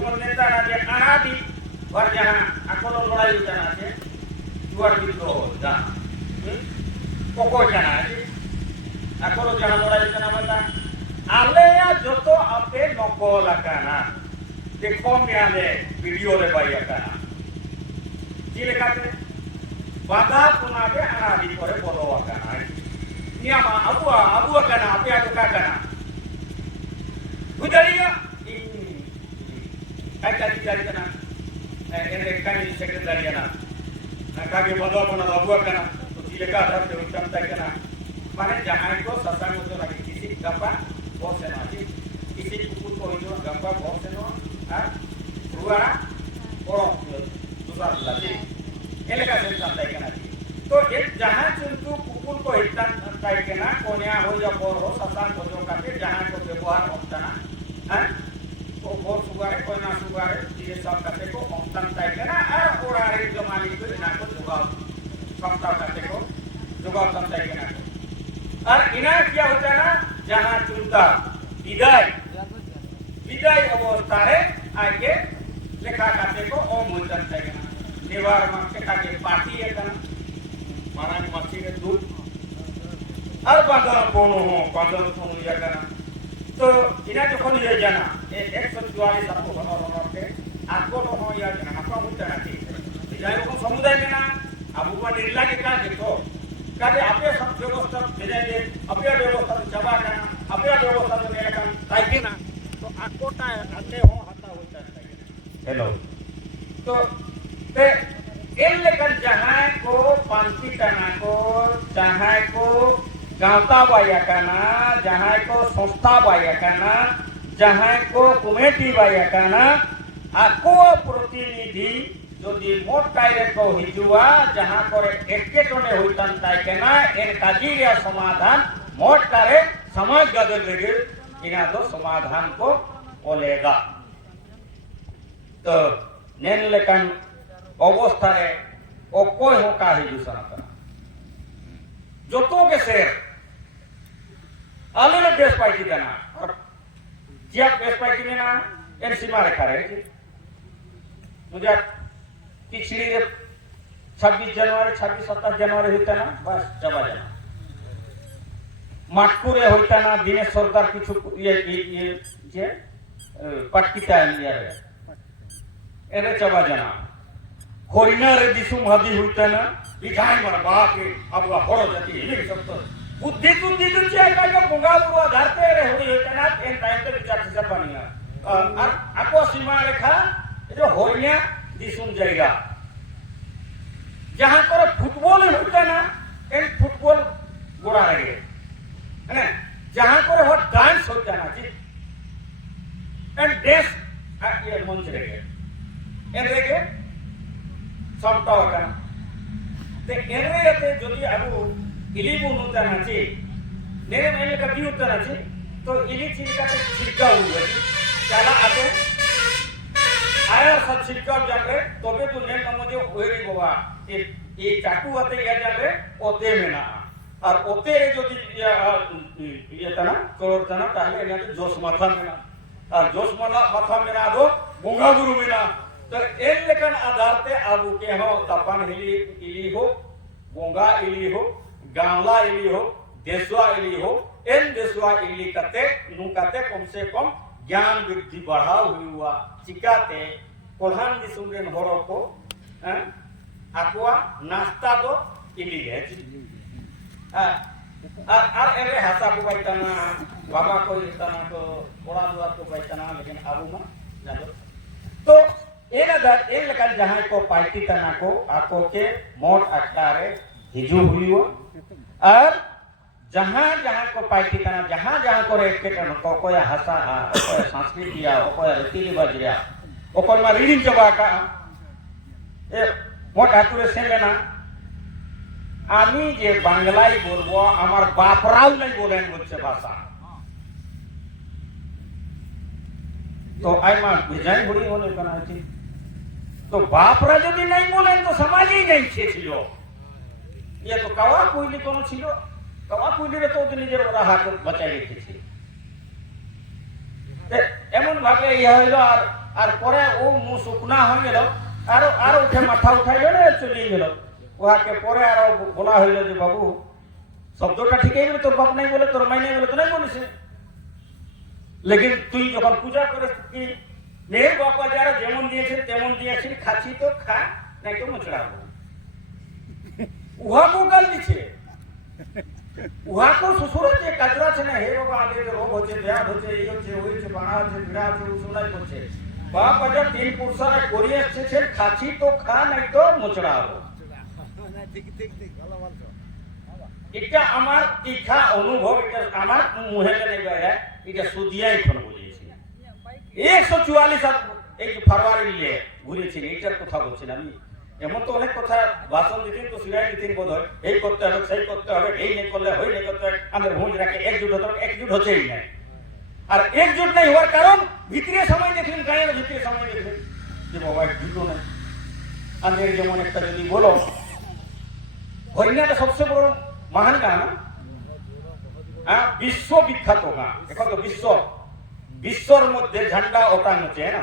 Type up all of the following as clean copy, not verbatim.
যেমন নেতারা যে আনাদি আর যাহা এখনো লড়াই জানা আছে দুয়ার বিদ্রোহ জানা পকর জানা আছে এখনো যাহা লড়াই জানা বলা আলেয়া যত আপে নকল আকানা দেখো মেয়ালে ভিডিও রে বাই আকানা কি লেখাতে বাধা পুনাবে আনাদি করে বলো আকানা নিয়ামা আবু আকানা আপে আটো কাকানা বুঝারিয়া Kaki dari kana, ini kami sekretari kana, kaki bodoh pun ada buat kana, tu tidak ada tu cantik kana. Mana jangan itu sasang itu lagi kisi gapa, bos senasi, kisi kuku ko itu gapa bos seno, luar orang susah lagi. Ini kan cantik kana. तो एक जहाँ चुनतु कुकुर को हिटन cantik kana, कोन्या हो या बोरो ससंग को जो करके जहाँ को व्यवहार होता ना, तो बोर सुगारे कोई ना सुगारे ये सब करते को ऑप्शन टाइप है ना और आरे जो मालिक को इना को जुगाड़ सबका करते को जुगाड़ समझ है ना और इना क्या होता है ना जहाँ चुनता विदाई अवस्था रे आगे लेखा करते को ओ मुद्दन चाहिए ना निवार मार्के काके पार्टी है ना माना मच्छी के दूध और बांधर कोनो या करना तो इना जो कोनी ये जाना 144 आपको होनर के आपको हो या जाना आपको होता ना ठीक है को समुदाय में ना अब वो निर्ला के का देखो काजे आपे सब व्यवस्था भेजे अपने व्यवस्था जबा करना अपने व्यवस्था में मेरे काम ताकि ना तो आकोटा आते हो हता होता है हेलो तो ते इन लेकर जहां को पांची तना को जहां को गाँवता बायकाना जहाँ को संस्था बायकाना जहाँ को कमिटी बायकाना आको प्रतिनिधि যদি মোট ডাইরেক্ট হিজুয়া যাহা করে একে টনে হইতান তাইকেনা এর কাজিয়া সমাধান মোট কারে সমাজ গদল লেগে ইনা দো সমাধান को बोलेगा तो नेन लेकन अवस्था रे অকয় হকা হিজুসনা করা যত গেছে आले बेस पार्टी का ना और जिया बेस पार्टी में ना इन सीमा रेखा रहे मुझे पिछली 26 जनवरी 27 जनवरी होता ना बस चबा जाना माटकुरे होता ना दिनेश सरकार किछु ये पटकिता इंडिया रे एरे चबा जाना हरिना रे दिसुम हदी होता ना विधान मार बाप के अब बड़ो जाति ये सब तो बुद्धि तुम का बोंगा बुआ धरते रे होई होता ना इन टाइम पे विचार से बनिया और आपको सीमा रेखा जो होइया दिसुम जाएगा जहां पर फुटबॉल होता ना इन फुटबॉल गोड़ा रहे है ना जहां पर वो डांस होता ना जी एंड डेस ये मंच रहे इन रहे सबटा होता ना ते एरे ते যদি আবু इली बुनुता नाचे नेरे मैंने कभी उतना नाचे तो इली चीज का छिड़का हुआ है चला आते आया सब छिड़का जाके तो बे तू नेल मुझे होएगी बाबा ये चाकू आते या जाके ओते में ना और ओते रे जो ये तना करोड़ तना ताले ने जोश माथा में ना और जोश माथा में ना दो बोंगा गुरु में ना तो इन लेकिन आधार पे आबू के हो तपन इली हो बोंगा इली हो गांवला इली हो देशवा इली हो इन देशवा इली कते नु कते कम से कम ज्ञान वृद्धि बढ़ाव हुआ चिकाते प्रधान दिसुमरेन हरो को आकुआ नाश्ता दो इली है আর এরে হাসা को বাইতানা बाबा को इतना तो बड़ा दुआ को বাইতানা लेकिन आबू ना जानो तो एक लेकर जहां को पार्टी तना को आको के मोट अटारे हिजू हुई और जहां जहां को पार्टी तना जहां जहां को एक के को कोई हंसा कोई संस्कृति या कोई रीति रिवाज या कोई मा रीडिंग चबा का ए मोट आतुरे से लेना আমি যে বাংলায় বলবো আমার বাপরাও নাই বলেন বলছে ভাষা তো আইমা বিজয় হরি হলে কেন আছে तो बापरा যদি নাই বলেন তো সমাজই নাই ছিল ये तो কাওয়া কইলি কোন ছিল কাওয়া কইলিরে তো নিজের ওরা হাত বাঁচাই রেখেছে এমন ভাবে ইয়ে হইল আর আর পরে ও মুখ শুকনা হয়ে গেল আর আর উঠে মাথা উঠাইল চলে গেল উহাকে পরে আর বলা হইল যে বাবু শব্দটা ঠিকই বলে তোর বাপ নাই বলে তোর মাই নাই বলে তো নাই বলেছে লেকিন তুই যখন পূজা করিস কি মেয়ের বাবা যারা যেমন দিয়েছে তেমন দিয়েছেন খাচ্ছি তো খা নাই তো মুচড়াবো উহাকেও গাল দিচ্ছে উহাকেও শ্বশুর হচ্ছে কাজরা আছে না হে বাবা আগে রোগ হচ্ছে ব্যাধ হচ্ছে এই হচ্ছে ওই হচ্ছে বানা হচ্ছে বিড়া হচ্ছে উসুলাই করছে বাপ বাজার তিন পুরুষরা করে এসেছেন খাচ্ছি তো খা নাই তো মুচড়াবো এটা আমার তীখা অনুভব এটা আমার মুহে নেই বাইরে এটা সুদিয়া এখন বলেছি 144 এই যে ফেব্রুয়ারি নিয়ে ঘুরেছেন এইটার কথা বলছেন আমি এমন তো অনেক কথা ভাষণ দিতেন তো সিরাই দিতেন বোধ হয় এই করতে হবে সেই করতে হবে এই নেই করলে হই নেই করতে হবে আমাদের ভোজ রাখে একজুট হতে একজুট হচ্ছেই নাই আর একজুট নাই হওয়ার কারণ ভিতরে সময় দেখলেন গায়ের ভিতরে সময় দেখলেন যে বাবা একজুটও নেই আমাদের যেমন একটা যদি বলো হরিণাটা সবচেয়ে বড় মহান গান হ্যাঁ বিশ্ববিখ্যাত গান এখন তো বিশ্বর মধ্যে ঝান্ডা ওঠানো না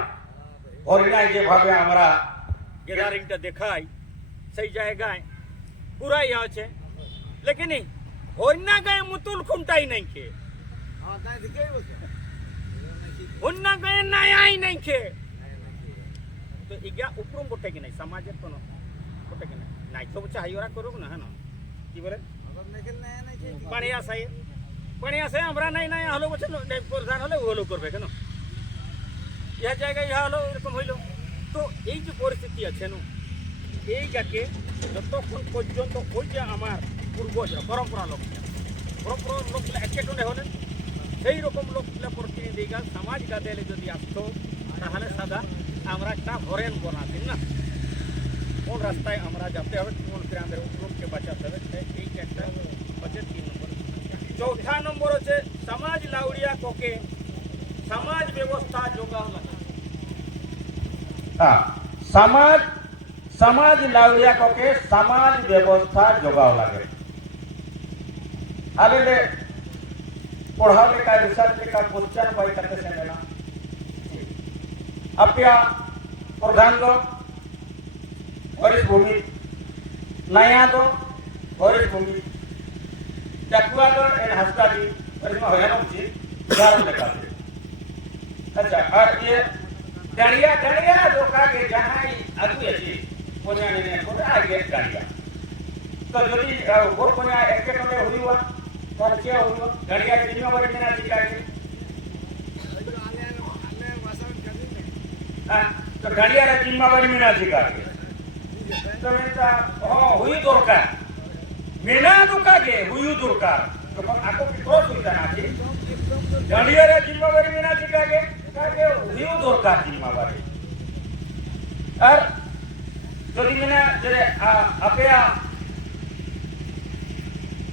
হরিণায় যেভাবে আমরা গ্যাদারিংটা দেখাই সেই জায়গায় পুরাই আছে লেকিন হরিণা গায়ে মুতুল খুমটাই নাই খে হরিণা গায়ে নায়াই নাই খে তো ইগা উপরম বটে কি নাই সমাজের কোনো বটে কি নাই নাই তো চাহিওরা করুক না হ্যাঁ কি বলে পানি আসে আমরা নাই নাই হলো বলছে প্রধান হলে ওগুলো করবে কেন ইহা জায়গায় ইহা হলো এরকম হইল তো এই যে পরিস্থিতি আছে এইটাকে যতক্ষণ পর্যন্ত ওই যে আমার পূর্বজ পরম্পরা লোকগুলা একেটনে হলেন সেই রকম লোকগুলা প্রতিনিধিগা সমাজ গাদেলে যদি আসতো তাহলে সাদা আমরা একটা হরেন বানাতেন না কোন রাস্তায় আমরা যেতে হবে কোন করে আমাদের উপরমকে বাঁচাতে হবে এইটা একটা হচ্ছে 3 নম্বর চৌথা নম্বর হচ্ছে সমাজ লাউড়িয়া কোকে সমাজ ব্যবস্থা যোগাও লাগে সমাজ লাউড়িয়া কোকে সমাজ ব্যবস্থা যোগাও লাগে আলে পড়াও লেখা রিসার্च লেখा क्वेश्चन पाई करते से लेना अप्या प्रधान दो हरीश भूमि नया दो हरीश भूमि टकुआ दो एन हस्ता दी हरीश में होया नोची यार लेखा अच्छा और ये डड़िया जो का के जहां आगु अछि कोन्या ने को आगे डड़िया तो जदी गोर कोन्या एके टने हुईवा और क्या हुईवा डड़िया जिम्मेवारी मेना दिखा के तो डड़िया रे जिम्मेवारी मेना दिखा के तो मेता हुई दरकार मेना दुका के हुई दरकार तो आको क्रॉस होता ना जी डड़िया रे जिम्मेवारी मेना दिखा के हुई दरकार जिम्मेवारी और যদি মেনা যে আপেয়া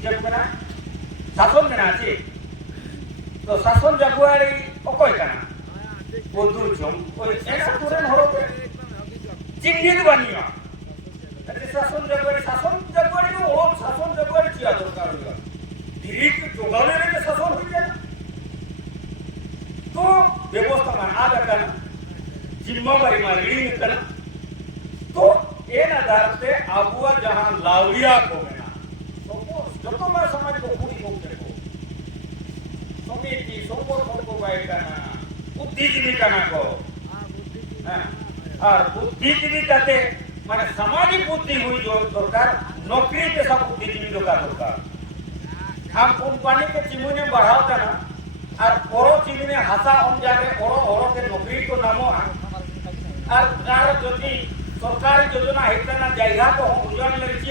যে মেনা শাসন মেনা আছে তো শাসন জাগুয়ারি অকয় কানা বন্ধু জম ওই এনা তুরেন হরবে চিংড়ি বানিয়া এতে শাসন জাগুয়ারি নো ও শাসন জাগুয়ারি কি দরকার হইল ডিরেক্ট যোগালে রে শাসন হই যায় তো ব্যবস্থা মান আদা কানা जिम्मेवारी मा लीन करना तो इन आधार से आबुआ जहां लावड़िया को मेना तो जो मैं समाज को पूरी को देखो समिति सोमर को बाय करना बुद्धिजीवी करना को और बुद्धिजीवी कहते माने सामाजिक बुद्धि हुई जो दरकार नौकरी पे सब बुद्धिजीवी दरकार हम कंपनी के चिमुने बढ़ाता ना और ओरो चिमुने हसा हम जाके ओरो के नौकरी को नामो আর তার যদি সরকারি যোজনা হেতা না জায়গা তো উজান লেছি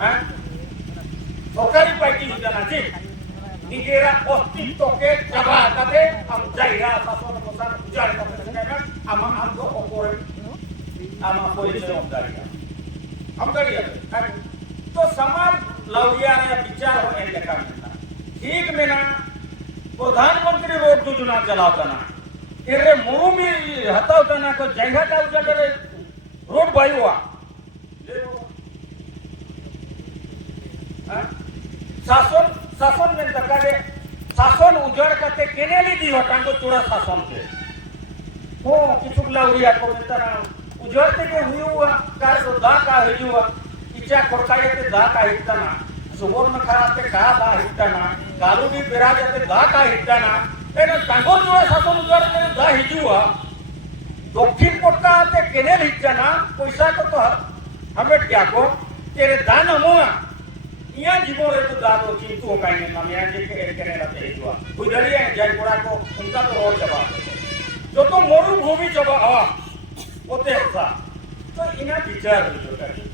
হ্যাঁ সরকারি পাইটি হইতা না ঠিক নিজেরা অস্তিত্বকে চাবাতে আম জায়গা শাসন প্রশাসন উজান করতে না আমা আমগো ওপরে আমা পরিচয় আমদারিয়া তো সমাজ লাউরিয়া রে বিচার হয় লেখা না ঠিক মেনা প্রধানমন্ত্রী রোড যোজনা চালাওতা না এরে মুরুমি হতাওতা না কো জায়গাটা উজাগরে রোড বাইওয়া শাসন में तकाले शासन उजड़ करते केनेली दी हटांगो चोरा शासन के हो किछु लाउरिया को मेतना उजड़ते के हुआ कार तो दा का हुआ इच्छा कोरकायते दा का हिटना सुबर्ण खराते का दा हिटना गालुडी बेराजते दा का हिटना एना तांगो चोरा शासन उजड़ के दा हिजुआ दक्षिण कोटकाते केनेल हिटना पैसा को तो हमें क्या को तेरे दान हुआ यहाँ जीवो रे तो दादो चिंतु काई ने नाम यहाँ जी के करे रहते हैं जुआ उधर ही जयपुरा को उनका तो और जवाब जो तो मोरू भूमि जवाब होते हैं सा तो इन्हें विचार हो जाता है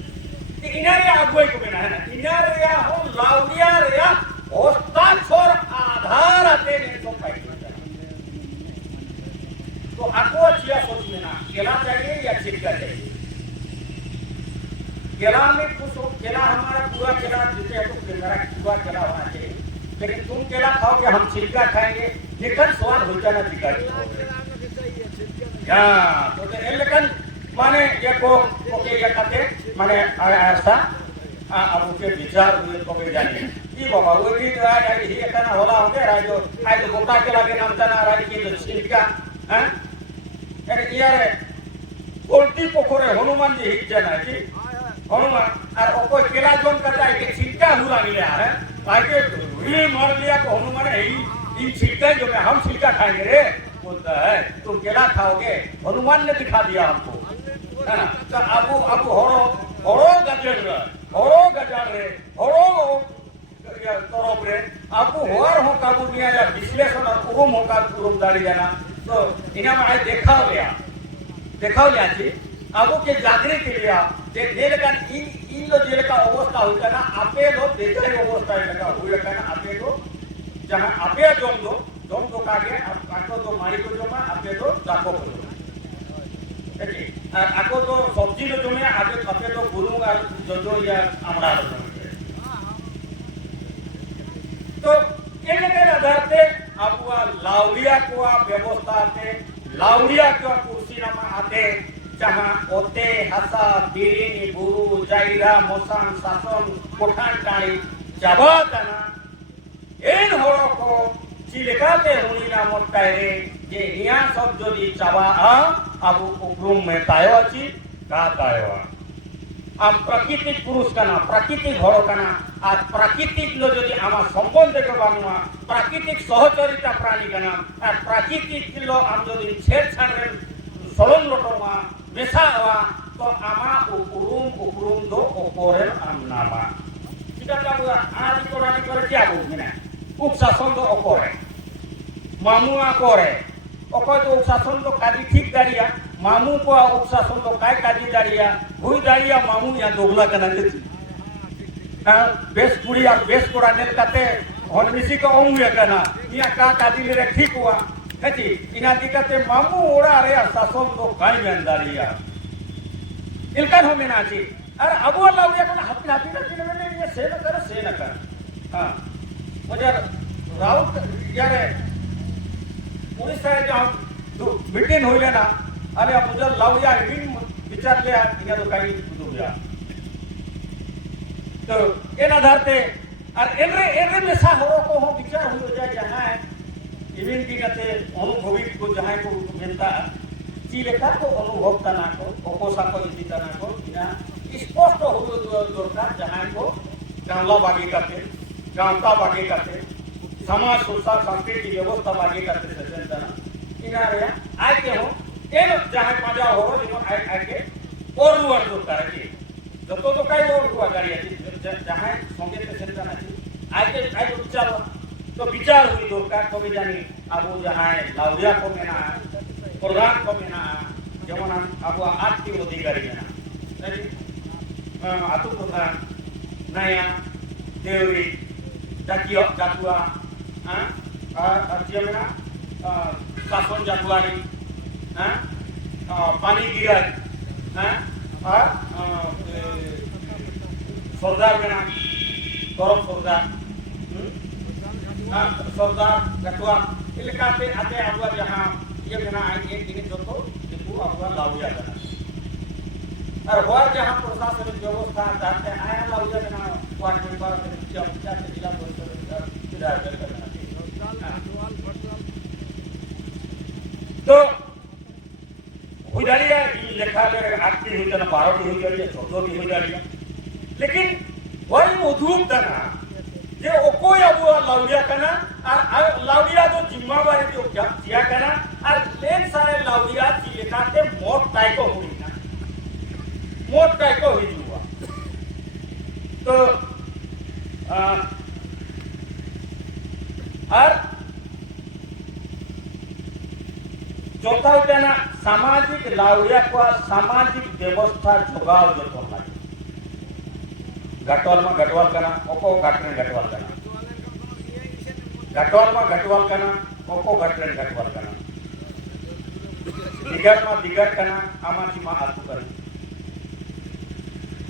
कि इन्हें रे आगुए को बिना है ना इन्हें रे या हो लाउडिया रे या होस्ता छोर आधार आते हैं तो पाई तो आपको अच्छी सोच लेना केला चाहिए या छिलका चाहिए केला में कुछ केला हमारा पूरा केला जिसे है तो मेरा पूरा केला होना चाहिए लेकिन तुम केला खाओगे हम छिलका खाएंगे लेकिन स्वाद हो जाना चाहिए हाँ तो लेकिन माने ये को ओके ये कहते माने ऐसा अब उनके विचार हुए को भी जानिए ये बाबा वो भी राज आई ही कहना होला होंगे राज जो आज तो गोटा केला के नाम तना राज की तो छिलका हैं अरे यार उल्टी पोखरे हनुमान जी हिट जाना जी हनुमान और कोई केला जोन करता है कि छिलका हुआ लिया है आके ये मार लिया तो हनुमान है इन छिलका जो में हम छिलका खाएंगे रे बोलता है तुम केला खाओगे हनुमान ने दिखा दिया हमको है ना तो अब होरो गजर रे होरो तरफ रे अब होर हो काबू निया या विश्लेषण और उरुम हो का उरुम दाड़ी जाना तो इन्हें मैं देखा लिया जी आबू के जागृत के लिए जे जेलकान इन लो जेलका अवस्था होता ना आपे लो देखे अवस्था लगा हुए का ना आपे लो जहां आपे जोम दो कागे आको दो मारी को जोमा आपे दो जाको को एटी आको दो सब्जी लो जोमे आपे दो गुरु और जो या आमड़ा तो इन के आधार पे आपवा लाउरिया को व्यवस्था आते लाउरिया को कुर्सी नामा आते जहाँ ओते हसा बिरिनी बुरु जाइरा मोसान शासन कोठान टाणी जाबाताना इन होरो को चिलकाते हुनी ना मोटाइरे जे हिया सब जोदी चावा आबु उपरुम में तायो अछि का तायो आम प्राकृतिक पुरुष काना प्राकृतिक होरो काना आ प्राकृतिक लो जोदी आमा संबंध को बानुआ प्राकृतिक सहचरिता प्राणी काना आ प्राकृतिक लो आम जोदी छेड़छाड़ रे सड़न लोटोमा मेसावा तो आमा उपरुम दो ओपोरे आमनामा kita tahu ari korani kore क्या बोलना उपशासन तो ओपोरे मामू आकोरे ओको तो उपशासन तो काजी ठीक दारिया मामू को उपशासन तो काय काजी दारिया हुई दारिया मामू या दोगला कना देती बेस पुड़िया बेस कोरा नेल काते हनमिसी को ओंगे कना या का काजी ले ठीक हुआ कची इना दिकते मामू ओड़ा रे शासन तो काय मेंदारिया इलकन हो मेना जी अरे अब वो लाउरिया को हाथी हाथी ना मैंने ये से न कर हां मुझे राउत यार उड़ीसा जहां मीटिंग होइले ना अरे मुझे लाउरिया इन विचार ले इना तो काही दुया तो इन आधार पे और एरे में सा हो को हो विचार हो जाए जहां इविन की कहते अनुभवी को जहां को जनता चिलेका को अनुभव तना को ओकोसा को इति तना को इना स्पष्ट हो दरकार जहां को गांवला बागी करते गांवता बागी करते समाज सुरक्षा संस्कृति व्यवस्था बागी करते सजन तना इना रे आय के हो एन जहां मजा हो जो आय के और रुआर दरकार की जतो तो काय और रुआ गाड़ी जहां संगे पे सेंटा ना आय के आय विचार तो विचार हुई दरकार को भी जानी अब जहां लाउरिया को मेना प्रोग्राम को मेना जेमन अब आज की अधिकारी मेना आतु प्रधान नया देवरी जातियो जातुआ अर्जियमेना शासन जातुआरी पानी गिराज और सरदार मेना गौरव सरदार जातुआ इलाकाते आते अब जहाँ ये मेना आएंगे इन जो तो देखो अब लाउरिया जाना और और जहाँ प्रशासनिक व्यवस्था चाहते हैं आया लाउरिया मेना वार्ड मेंबर जिला परिषद विधायक लेखा ले 8 टी हुई तना 12 टी हुई जाए 14 टी हुई जाए लेकिन वही उधूप तना जे ओको अबू लाउडिया कना और लाउडिया तो जिम्मेवारी जो किया कना और लेन सारे लाउडिया ची लेखाते मोट टाइको हुई ना मोट टाइको हुई जुआ तो और चौथा होता ना सामाजिक लाउडिया को सामाजिक व्यवस्था जोगाव जो तो गटवाल में गटवाल करना ओको गटरेन गटवाल करना गटवाल में गटवाल करना ओको गटरेन गटवाल करना दिगट में दिगट करना आमाची में आतु करना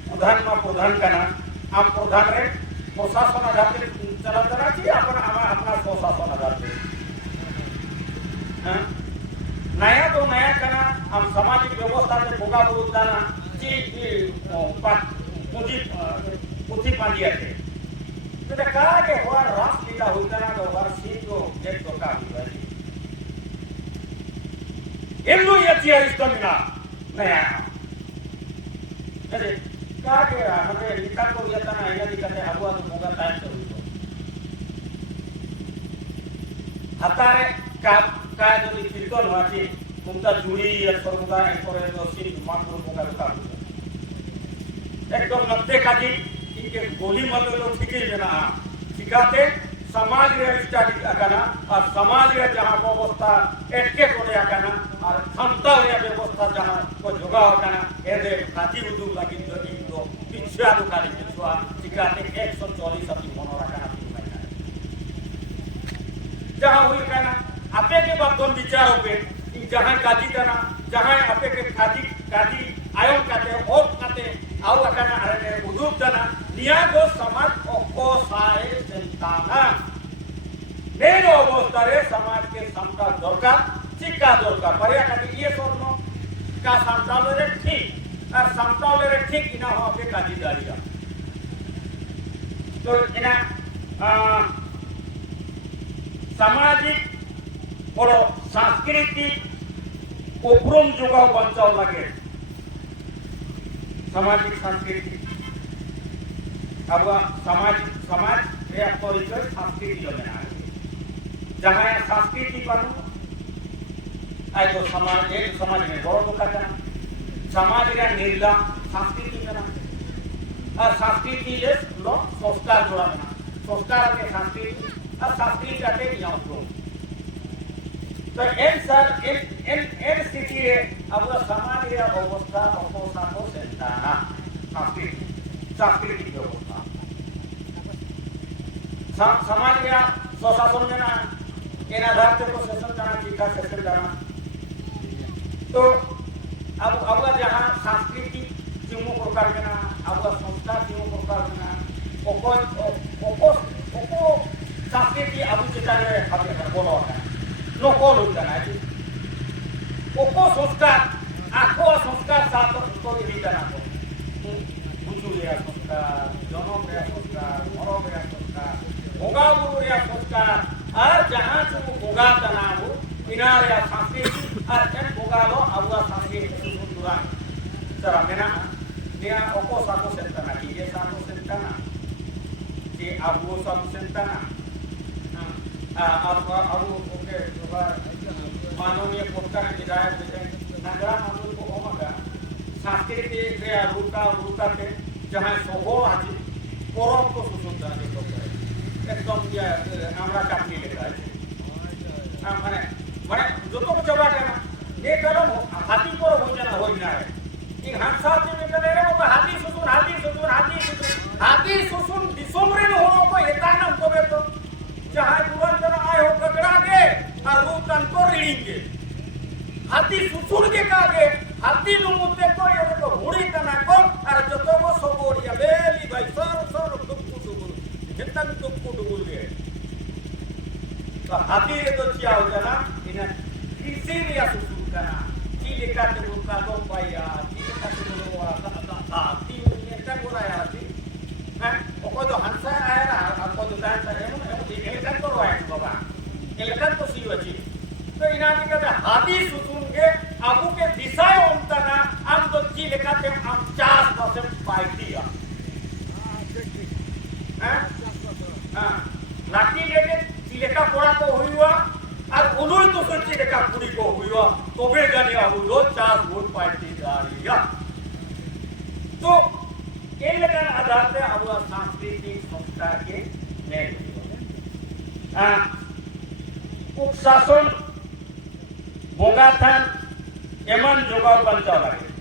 प्रधान में प्रधान करना आम प्रधान रे प्रशासन आधार चला चला चाहिए अपना प्रशासन आधार नया तो नया करना हम सामाजिक व्यवस्था से भोगा बुरुदाना जी पुथी पांडिया थे तो कहा के हर रासलीला होता ना तो हर सीन को एक तो का हुआ हिंदू ये चीज स्टमिना नया अरे कहा के हमें लिखा को ये तना इना दिखते अबुआ तो होगा टाइम तो हुई हतारे का जो कीर्तन हुआ थी उनका जुड़ी या सर्वदा एक और जो सीन मात्र होगा का एकदम नब्बे का जी इनके गोली मत लोग ठीक ही ना सिखाते समाज रे स्टडी करना और समाज रे जहां व्यवस्था एटके कोले करना और क्षमता रे व्यवस्था जहां को जोगाव करना एदे खाती उदू लगी तो इन दो पिछा दुकानी पिछवा सिखाते 140 अति मनो रखना जहां हुई करना आपे के बातों विचारों पे जहां काजी करना जहां आपे के काजी आयो काते और काते आउ अकना अरे उदूप तना नियागो समाज ओको साए संताना नेनो अवस्था रे समाज के समता दरकार चिका दरकार परिया काटी ये सोनो का समता रे ठीक और समता रे ठीक इना हो पे काजी दारिया तो इना सामाजिक और सांस्कृतिक उपरम जोगाव बंचाव लगे सामाजिक सांस्कृतिक अब समाज रे परिचय संस्कृति योजना जहां संस्कृति पर आई तो समाज में बड़ दुखा समाज रे निर्ला संस्कृति करना और संस्कृति ले लोग संस्कार जोड़ा संस्कार के संस्कृति और संस्कृति काटे यहाँ को तो एन सर एन स्थिति रे अब समाज रे अवस्था अपोसा को संताना सांस्कृतिक व्यवस्था समाज रे स्वशासन में ना इन आधार पे को शासन करना चिका शासन करना तो अब जहां संस्कृति जिमो प्रकार के ना अब संस्कार जिमो प्रकार के ना ओको संस्कृति अब चिता रे हमें बोलो नकल होता है ओको संस्कार आखो संस्कार साथ तो दिता ना को बुझु रे संस्कार जनम रे संस्कार मरम रे संस्कार भोगा गुरु रे संस्कार और जहां जो भोगा तना हो इना रे संस्कृति और एन भोगा लो अब संस्कृति सुंदरा सर मेना निया ओको साको सेंतना की ये साको सेंतना कि अब वो सब सेंतना अब ओके माननीय पुरस्कार विधायक नगरा मामले को होगा सांस्कृतिक रे रूपा के जहां सोहो आज परम को सुसुंदर के तो एकदम ये हमरा काटनी लेता है माने जो तो चबा करना ये करो हाथी पर हो जाना हो ना है एक हादसा में करे रे वो हाथी सुसुन दिसोमरे न हो को एता न को बे तो जहां तुरंत आए हो कगड़ा के और रूप तन को रीड़ेंगे हाथी सुसुन के कागे हाथी लुमुते को ये तो हुड़ी तना को और जो तो वो सोबोरिया बेली भाई सर दुकुडुगुल जितना भी दुकुडुगुल गए तो हाथी रे तो क्या हो जाना इन किसी ने या सुसुन करना की लेका के उनका तो पाया की लेका के वो हाथी ने क्या बोला यार हाथी हैं को जो हंसा आया ना आपको तो डांस है इलेक्शन को रोया बाबा इलेक्शन तो सी वची तो इना के हाथी सुसुन के आबू के दिशा ओमतना लेखा कुड़ी को हुआ तबे जाने अब दो चार वोट पार्टी दाड़िया तो इन लेकर आधार पे अब सांस्कृतिक संस्कार के नेट उपशासन बोगा थान एमन जोगाव बंचा लगे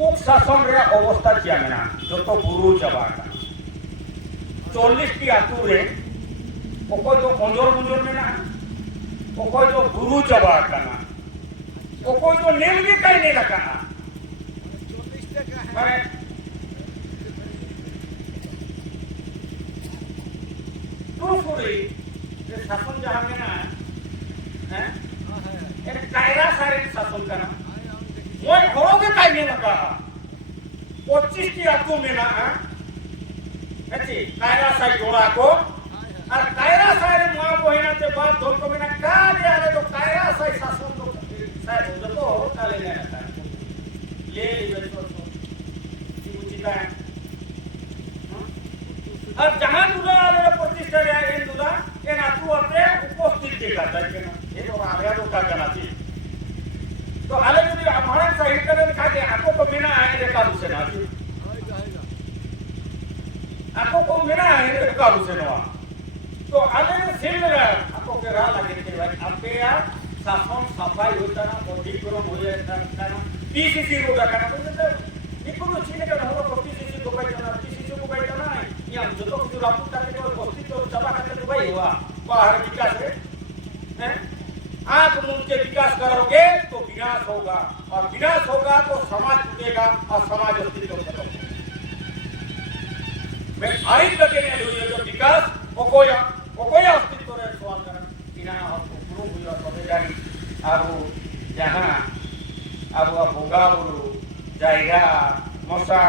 उपशासन रे अवस्था चिया मेना जो तो बुरु चाबा का 40 टी आतु रे ओको जो अंजोर मुंजोर मेना ओको जो बुरु चाबा काना ओको जो नेल भी कई नहीं लगा माने तो पूरी शासन जहां में ना है एक कायरा सारे शासन का ना वो घरों के काई नहीं लगा 25 की आतु में ना है कायरा साई जोड़ा को और कायरा सारे मुआ बहिना के बाद धोल को में ना का यार तो कायरा साई शासन तो सारे जो तो काले ने रहता है ले ले तो उचित है और जहां दूल्हा वाले प्रतिष्ठा रे इन दूल्हा ए नातू अपने उपस्थित के करता है ना ये तो आया तो का करना चाहिए तो आले यदि हमारा सही करे खा के आको को बिना आए रे काबू से ना आको को बिना आए रे काबू से ना तो आले ने सिल रे आको के रा लगे के भाई आपे यार शासन सफाई होता ना अधिग्रहण हो जाता ना पीसीसी को का करना तो इको चीज का हो तो पीसीसी को भाई ना पीसीसी को भाई ना या जो तो जो रापू करके और उपस्थित तो सभा करके तो भाई हुआ बाहर विकास है आप उनके विकास करोगे तो विनाश होगा और विनाश होगा तो समाज टूटेगा और समाज अस्तित्व खत्म मैं आरिफ लगे ने जो विकास ओकोया अस्तित्व रे सवाल करन बिना और गुरु हुआ सवेदारी अब जहां अब भोगा बुरु जायगा मसा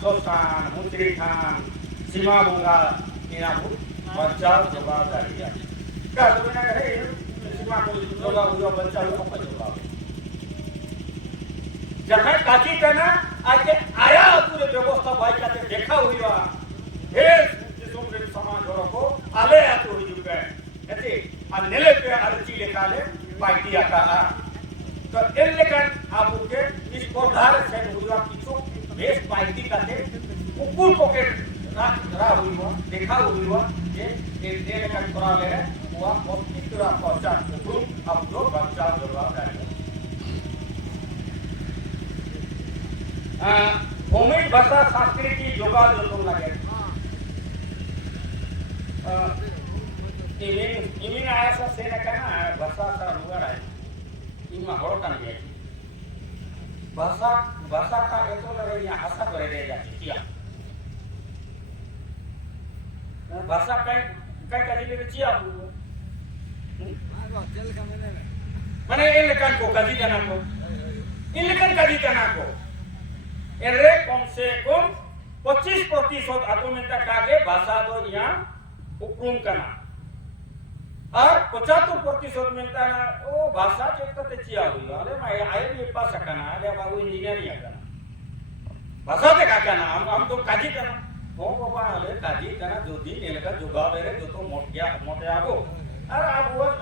सोसान मुत्री खान सीमा भोगा इना बचाव जवाबदारी का बिना है सीमा को जोगा हुआ बचाव को जवाब जहां काची तना आज आया पूरे व्यवस्था भाई का देखा हुआ हे जिसों समाज को आले आतो हो चुका है ऐसे आ नेले पे अलची लेकाले पार्टी आता है तो इन लेकर आपके इस कोधार से हुआ किछो बेस पार्टी का थे ऊपर पॉकेट रहा हुआ देखा हुआ ये लेकर करा ले हुआ और किस तरह पहुंचा ग्रुप अब जो बच्चा जवाब है भूमि भाषा संस्कृति जोगा जो तुम लगे इमिन आया सा से ना कहना भाषा का रुआ है इमा होड़ता नहीं है भाषा का ऐसा लगे यहाँ आशा करे दे जाती क्या भाषा कई कजी ले चिया माने इन लेखन को कजी जना को इन लेखन कजी जना को एरे कम से कम 25% आत्मनिर्भर कागे भाषा दो यहाँ उपक्रम करना और 75% मिलता है ओ भाषा जो करते चिया हुई अरे मैं आए भी पास करना अरे बाबू इंजीनियरिंग करना भाषा से का करना हम तो काजी करना हो बाबा अरे काजी करना जो दिन इनका जुगाव है जो तो मोटे आगो अरे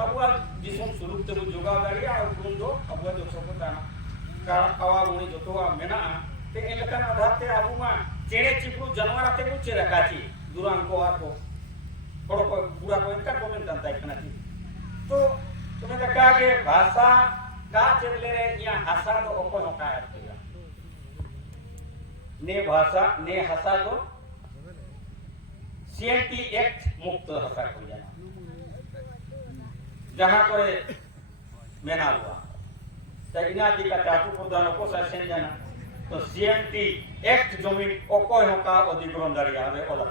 अब जिसम शुरू तो जुगाव करिए और तुम जो अब जो सब करना का कवा मुनी जो तो मेना ते इनका आधार ते आबू मा चेड़े चिपड़ू जानवर आते कुछ रखाची दुरान को आको बड़ो को पूरा को इनका कमेंट अंता है थी तो तुम्हें देखा कि भाषा का चले रे यहाँ भाषा तो ओको नोका है ने भाषा ने भाषा तो सीएनटी एक्ट मुक्त भाषा हो जाना जहाँ करे मेना हुआ तो इना जी का चाकू प्रदान को सेशन जाना तो सीएनटी एक्ट जमीन ओको नोका अधिग्रहण दरिया में ओला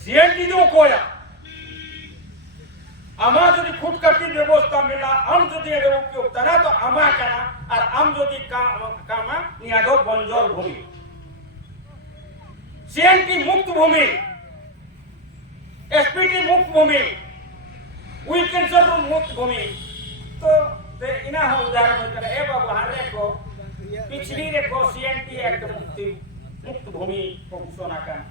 सीएनटी जो कोया आमा যদি খুটকাটি ব্যবস্থা মেলা আম যদি এর উপযোগ তারা তো আমা কানা আর আম যদি কামা নিয়াদো বঞ্জর ভূমি सीएनटी मुक्त भूमि एसपीटी मुक्त भूमि उइकेंसर मुक्त भूमि तो इना हम उदाहरण करे ए बाबू हारे को पिछली रे को सीएनटी एक्ट मुक्त भूमि को घोषणा करना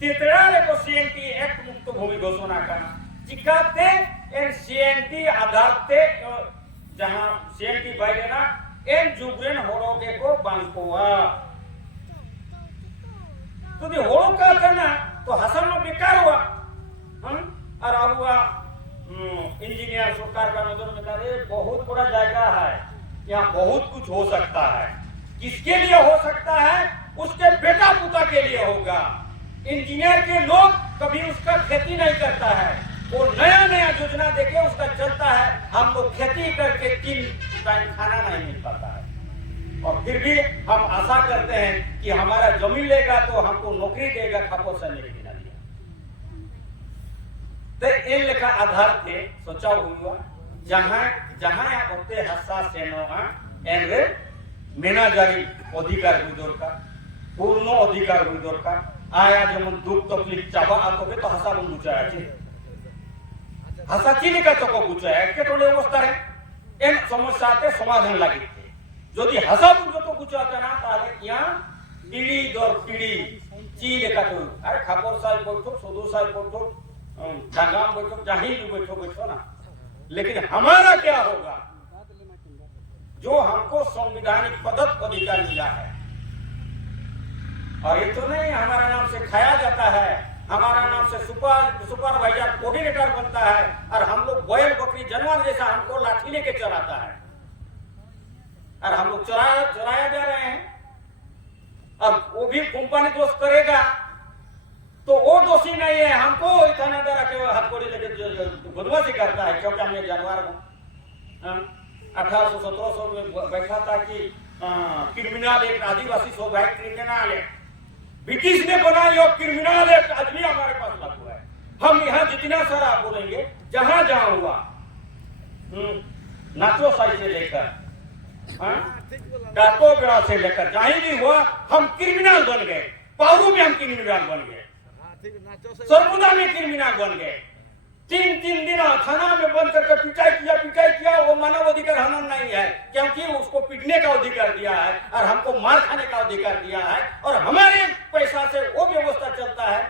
तितरा रे को सीएनटी एक्ट मुक्त भूमि घोषणा करना चिकाते एन सीएनटी आधार ते जहां सीएनटी बाइडेना एन जुगरेन होरोगे को बांकोआ तो दी होरो का करना तो हसन में बेकार हुआ और अब हुआ इंजीनियर सरकार का नजर में करे बहुत बड़ा जायगा है, यहाँ बहुत कुछ हो सकता है। किसके लिए हो सकता है? उसके बेटा पुता के लिए होगा। इंजीनियर के लोग कभी उसका खेती नहीं करता है, वो नया नया योजना देके उसका चलता है। हम लोग खेती करके 3 टाइम खाना नहीं मिल पाता है, और फिर भी हम आशा करते हैं कि हमारा जमीन लेगा तो हमको नौकरी देगा, खपो से नहीं देना दिया। तो इन लेखा आधार थे सोचा हुआ जहां जहां होते हसास एनरे मेनाजारी अधिकार हुई दरकार, पूर्ण अधिकार हुई दरकार। आया जेमन दुख तकलीफ चाबा आतोगे तो हासा बन बुझाया আছে हासा চিনিকা তক বুঝায় একেটলে অবস্থা রে এন সমস্যাতে সমাধান লাগিছে। যদি হাসা বুঝতো বুঝাতে না তাহলে ইয়া পিড়ি দর পিড়ি চিলেকা তো আর খাবর সাই বৈঠক সদু সাই বৈঠক জাগাম বৈঠक जाही भी बैठो ना। लेकिन हमारा क्या होगा? जो हमको संवैधानिक पदक अधिकार मिला है, और ये तो नहीं हमारा नाम से खाया जाता है, हमारा नाम से सुपरवाइजर कोऑर्डिनेटर बनता है, और हम लोग बैल बकरी जानवर जैसा हमको लाठी लेके चलाता है, और हम लोग चराया जा रहे हैं। अब वो भी कंपनी दोष करेगा तो वो दोषी नहीं है, हमको इतना डरा के हथकड़ी लेके बदमाशी करता है, क्योंकि हमने जानवर 1800-1700 में बैठा था कि क्रिमिनल एक आदिवासी सो भाई क्रिमिनल है, ब्रिटिश ने बनाई और क्रिमिनल एक आदमी हमारे पास लागू है। हम यहाँ जितना सारा बोलेंगे जहां जहां हुआ नाचो साई से लेकर कातो बेड़ा से लेकर जहां भी हुआ हम क्रिमिनल बन गए। पारू में हम क्रिमिनल बन गए, सरमुदा में क्रिमिनल बन गए। 3 दिन थाना में बंद करके पिटाई किया। वो मानव अधिकार हनन नहीं है, क्योंकि उसको पीटने का अधिकार दिया है और हमको मार खाने का अधिकार दिया है, और हमारे पैसा से वो व्यवस्था चलता है।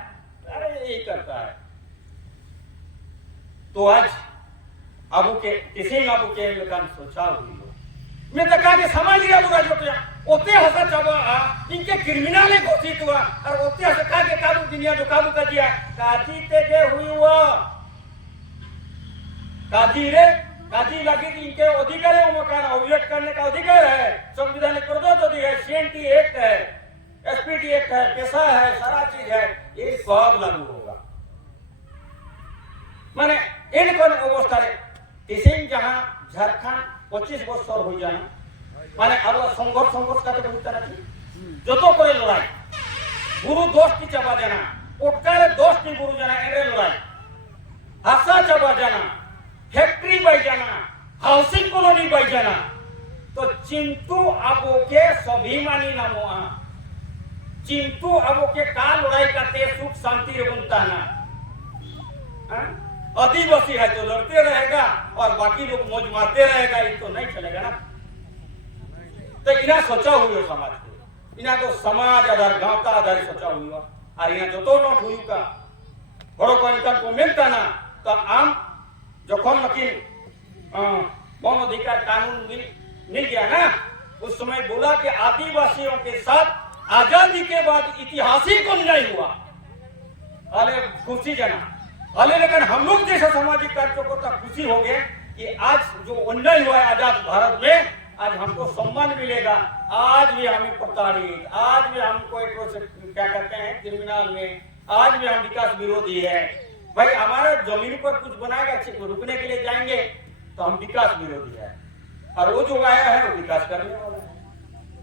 अरे यही करता है। तो आज अबू के किसी अबू के लोगों सोचा हुई मैं तो कहा कि समाज लिया बुरा जो ओते हसा चाबा इनके क्रिमिनल घोषित हुआ, और ओते हसा कहा के काबू दुनिया जो काबू कर दिया काजी ते जे हुई हुआ काजी लगी कि इनके अधिकार है, वो मकान अभिव्यक्त करने का अधिकार है, संविधानिक प्रदत्त है, सीएनटी एक्ट है, एसपीटी एक्ट है, पैसा है, सारा चीज है, ये सब लागू होगा। माने इनको अवस्था इसी जहां झारखंड 25 বছর হয়ে যায় মানে আরো সংঘর্ষ কাটে বুঝতে না যত করে লড়াই গুরু দোষটি চাপা জানা ওটকারে দোষটি গুরু জানা এর লড়াই আশা চাপা জানা फैक्ट्री बाई जाना, हाउसिंग कॉलोनी बाई जाना, तो चिंटू आबो के स्वाभिमानी नामो चिंटू आबो के का लड़ाई करते सुख शांति बनता ना। आदिवासी है तो लड़ते रहेगा और बाकी लोग मौज मारते रहेगा, ये तो नहीं चलेगा ना। तो इना सोचा हुई समाज को, इना तो समाज आधार गांव का आधार सोचा हुई और यहाँ जो तो नोट हुई का बड़ो को इनका को मिलता ना, तो आम जखन लेकिन वन अधिकार कानून मिल गया ना, उस समय बोला कि आदिवासियों के साथ आजादी के बाद ऐतिहासिक अन्याय हुआ। अरे खुशी जना, अरे लेकिन हम लोग जैसे सामाजिक कार्यों को तो खुशी हो गए कि आज जो अन्याय हुआ है आजाद भारत में, आज हमको सम्मान मिलेगा। आज भी हमें प्रताड़ित, आज भी हमको एक क्या कहते हैं क्रिमिनल में, आज भी हम विकास विरोधी है। भाई हमारा जमीन पर कुछ बनाएगा रुकने के लिए जाएंगे तो हम विकास विरोधी है, और वो जो आया है वो विकास करने वाला है।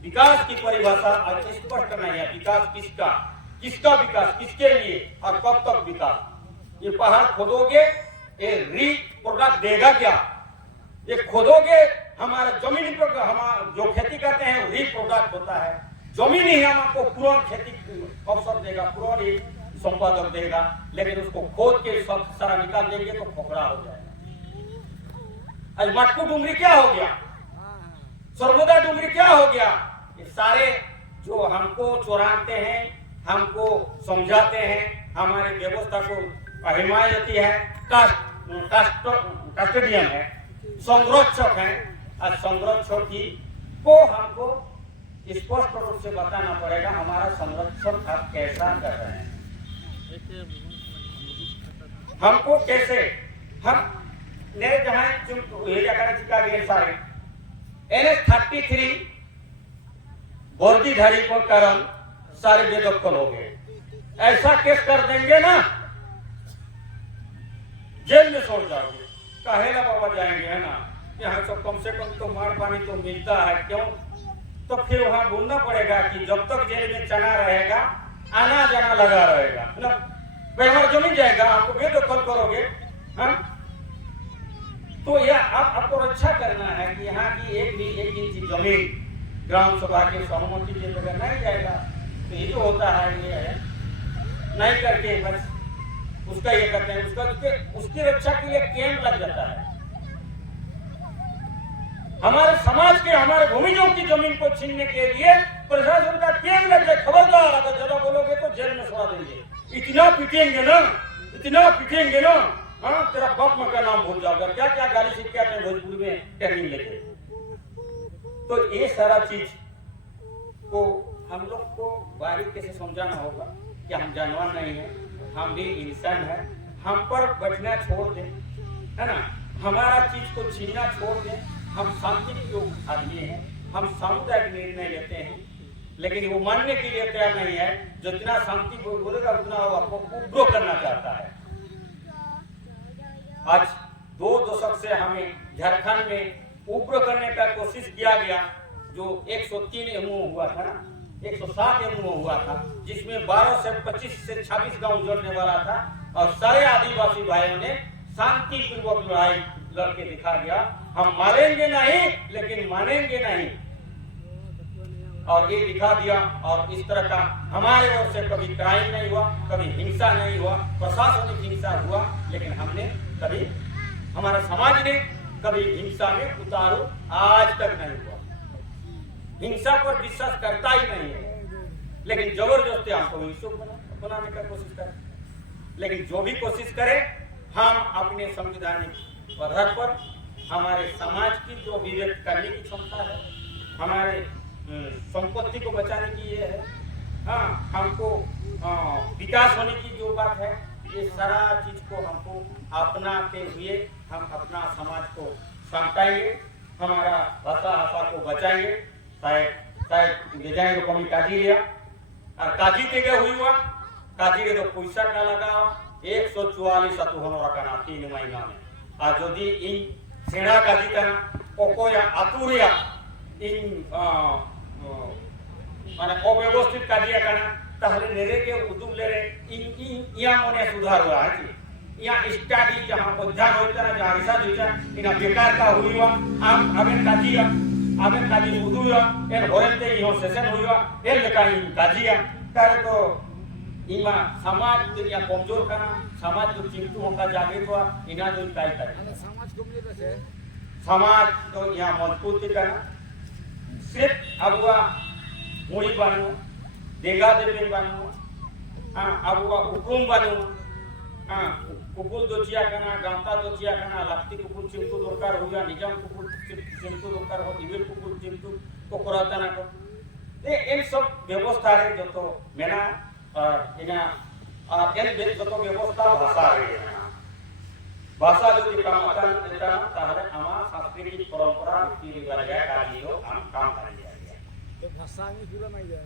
विकास की परिभाषा आज स्पष्ट नहीं है। विकास किसका विकास, किसके लिए और कब तक विकास? ये पहाड़ खोदोगे ये री प्रोडक्ट देगा क्या? ये खोदोगे हमारा जमीन पर हम जो खेती करते हैं री प्रोडक्ट होता है। जमीन ही हमको पूर्ण खेती अवसर देगा, पूर्ण ही संपादक देगा, लेकिन उसको खोद के सब सारा निकाल देंगे तो खोखला हो जाएगा। आज मटकू डूंगरी क्या हो गया, सरगोदा डूंगरी क्या हो गया? ये सारे जो हमको चुराते हैं, हमको समझाते हैं, हमारे व्यवस्था को हिमायती है, कास्ट कस्टोडियन है, संरक्षक है, और संरक्षक की को हमको स्पष्ट रूप से बताना पड़ेगा हमारा संरक्षण आप कैसा कर रहे हैं, हमको कैसे हम ने जहां सारे NH-33 वर्दीधारी को कारण सारे बेदखल हो गए, ऐसा केस कर देंगे ना जेल में छोड़ जाओगे, कहेला बाबा जाएंगे है ना, यहाँ सब कम से कम तो मार पानी तो मिलता है, क्यों तो फिर वहां बोलना पड़ेगा कि जब तक जेल में चना रहेगा आना जाना लगा रहेगा, मतलब व्यवहार जमीन जाएगा, आपको बेदखल करोगे। हाँ, तो यह आपको रक्षा करना है कि यहाँ की एक इंच जमीन ग्राम सभा के सहमति के बगैर नहीं जाएगा, तो ये जो होता है ये है नहीं करके बस उसका ये करते हैं, उसकी रक्षा के लिए कैंप लग जाता है। हमारे समाज के हमारे भूमिजों की जमीन को छीनने के लिए प्रशासन का कैंप लग जाए, खबरदार अगर ज्यादा बोलोगे तो जेल में छोड़ा देंगे, इतना पीटेंगे ना, हाँ तेरा बाप माँ का नाम भूल जाओगे, क्या क्या गाली सीख आते हैं भोजपुरी में ट्रेनिंग लेके। तो ये सारा चीज को हम लोग को बारीकी से समझाना होगा कि हम जानवर नहीं है, हम भी इंसान है, हम पर बैठना छोड़ दें, है ना, हमारा चीज को छीनना छोड़ दें, हम शांति के आदमी हैं, हम सामुदायिक निर्णय लेते हैं, लेकिन वो मानने के लिए तैयार नहीं है, जितना शांति बोलेगा उतना वो आपको उग्र करना चाहता है। आज 2 दशक से हमें झारखंड में उग्र करने का कोशिश किया गया, जो 103 MO हुआ था ना, 107 MO हुआ था, जिसमें 12 से 25 से 26 गांव जोड़ने वाला था, और सारे आदिवासी भाइयों ने शांतिपूर्वक लड़ाई लड़के दिखा दिया, हम मारेंगे नहीं लेकिन मानेंगे नहीं, और ये दिखा दिया। और इस तरह का हमारे ओर से कभी क्राइम नहीं हुआ, कभी हिंसा नहीं हुआ, प्रशासनिक हिंसा हुआ, लेकिन हमने कभी, हमारा समाज ने कभी हिंसा में उतारू आज तक नहीं हुआ, हिंसा पर विश्वास करता ही नहीं है, लेकिन जबरदस्ती हमको हिंसक बनाने का कोशिश करें, लेकिन जो भी कोशिश करें हम अपने संविधानिक आधार पर हमारे समाज की जो विवेक करने की क्षमता है, हमारे संपत्ति को बचाने की ये है, हाँ हमको विकास होने की जो बात है, ये सारा चीज को हमको अपनाते हुए हम अपना समाज को समझाएंगे, हमारा भाषा को बचाएंगे। शायद कमी काजी लिया और काजी के हुई हुआ काजी तो पैसा का लगा 144 का 3 महीना में, और यदि इन सेना काजी का कोको या आतुरिया इन माने अव्यवस्थित काजिया करना ताहले नेरे के उदुम ले रे इन या मोने सुधार हुआ है कि या स्टडी जहां अध्ययन होता है जहां रिसर्च होता है इन बेकार का हुआ आम अबे काजी उदुया एन होते ही हो सेशन हुआ एल लेकाई काजिया तारे तो इमा समाज दुनिया कमजोर करना समाज जो चिंतु होगा जागे तो इना जो काय करे समाज तो यहाँ मजबूती करना सिर्फ अबुआ मुड़ी बानो देगा देवे बानो अबुआ उकुम बानो कुकुल दोचिया करना गांता दोचिया करना लाक्ति कुकुल चिंतु दरकार हुआ निजाम कुकुल चिंतु दरकार हो इवेल कुकुल चिंतु को कराता ना को ये इन सब व्यवस्था है जो तो मेना इना एन जो तो व्यवस्था भाषा है भाषा जो काम आता देता ना ताहले आमा सांस्कृतिक परंपरा रीति रिवाज है काजियो काम करिया तो भाषा में पूरा नहीं है।